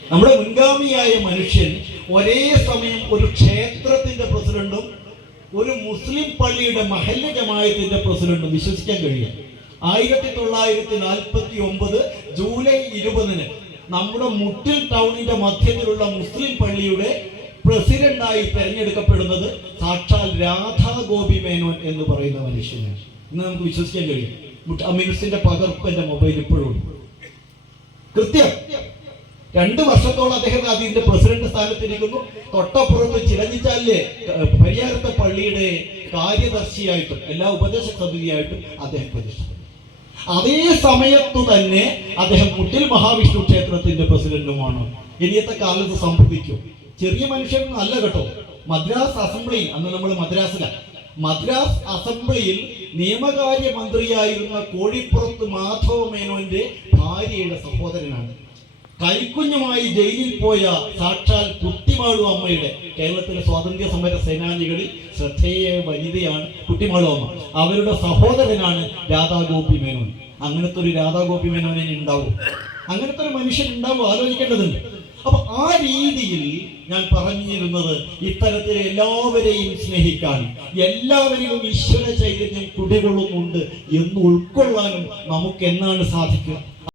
നമ്മുടെ മുൻഗാമിയായ മനുഷ്യൻ ഒരേ സമയം ഒരു ക്ഷേത്രത്തിന്റെ പ്രസിഡന്റും ഒരു മുസ്ലിം പള്ളിയുടെ മഹല്ല് ജമാഅത്തിന്റെ പ്രസിഡന്റും വിശ്വസിക്കാൻ കഴിയും. 1949 ജൂലൈ 20 നമ്മുടെ മുട്ടിൽ ടൗണിന്റെ മധ്യത്തിലുള്ള മുസ്ലിം പള്ളിയുടെ പ്രസിഡന്റായി തെരഞ്ഞെടുക്കപ്പെടുന്നത് സാക്ഷാൽ രാധാ ഗോപി മേനോൻ എന്ന് പറയുന്ന മനുഷ്യനാണ്. ഇന്ന് നമുക്ക് വിശ്വസിക്കാൻ കഴിയും. മിനിറ്റ്സിന്റെ പകർപ്പ് എന്റെ മൊബൈൽ ഇപ്പോഴും കൃത്യം 2 വർഷത്തോളം അദ്ദേഹം അതിന്റെ പ്രസിഡന്റ് സ്ഥാനത്തിരിക്കുന്നു. തൊട്ടപ്പുറത്ത് ചിലഞ്ഞിച്ചാലിലെ പരിയാരത്തെ പള്ളിയുടെ കാര്യദർശിയായിട്ടും എല്ലാ ഉപദേശ സമിതിയായിട്ടും അദ്ദേഹം പ്രതിഷ്ഠിച്ചു. അതേ സമയത്തു തന്നെ അദ്ദേഹം മുട്ടിൽ മഹാവിഷ്ണു ക്ഷേത്രത്തിന്റെ പ്രസിഡന്റുമാണ്. ഇനിയത്തെ കാലത്ത് സംഭവിക്കും. ചെറിയ മനുഷ്യനൊന്നും അല്ല കേട്ടോ. മദ്രാസ് അസംബ്ലിയിൽ, അന്ന് നമ്മൾ മദ്രാസ് അസംബ്ലിയിൽ നിയമകാര്യ മന്ത്രിയായിരുന്ന കോഴിപ്പുറത്ത് മാധവ മേനോന്റെ ഭാര്യയുടെ സഹോദരനാണ്. കൈക്കുഞ്ഞുമായി ജയിലിൽ പോയ സാക്ഷാൽ കുട്ടിമാളു അമ്മയുടെ, കേരളത്തിലെ സ്വാതന്ത്ര്യ സമര സേനാനികളിൽ ശ്രദ്ധേയ വനിതയാണ് കുട്ടിമാളു അമ്മ. അവരുടെ സഹോദരനാണ് രാധാഗോപി മേനോൻ. അങ്ങനത്തെ ഒരു രാധാഗോപി മേനോനെ ഉണ്ടാവും, അങ്ങനത്തെ ഒരു മനുഷ്യൻ ഉണ്ടാവും, ആലോചിക്കേണ്ടതുണ്ട്. അപ്പൊ ആ രീതിയിൽ ഞാൻ പറഞ്ഞിരുന്നത് ഇത്തരത്തിൽ എല്ലാവരെയും സ്നേഹിക്കാൻ, എല്ലാവരിലും ഈശ്വര ചൈതന്യം കുടികൊള്ളുന്നുണ്ട് എന്ന് ഉൾക്കൊള്ളാനും നമുക്ക് എന്നാണ് സാധിക്കുക.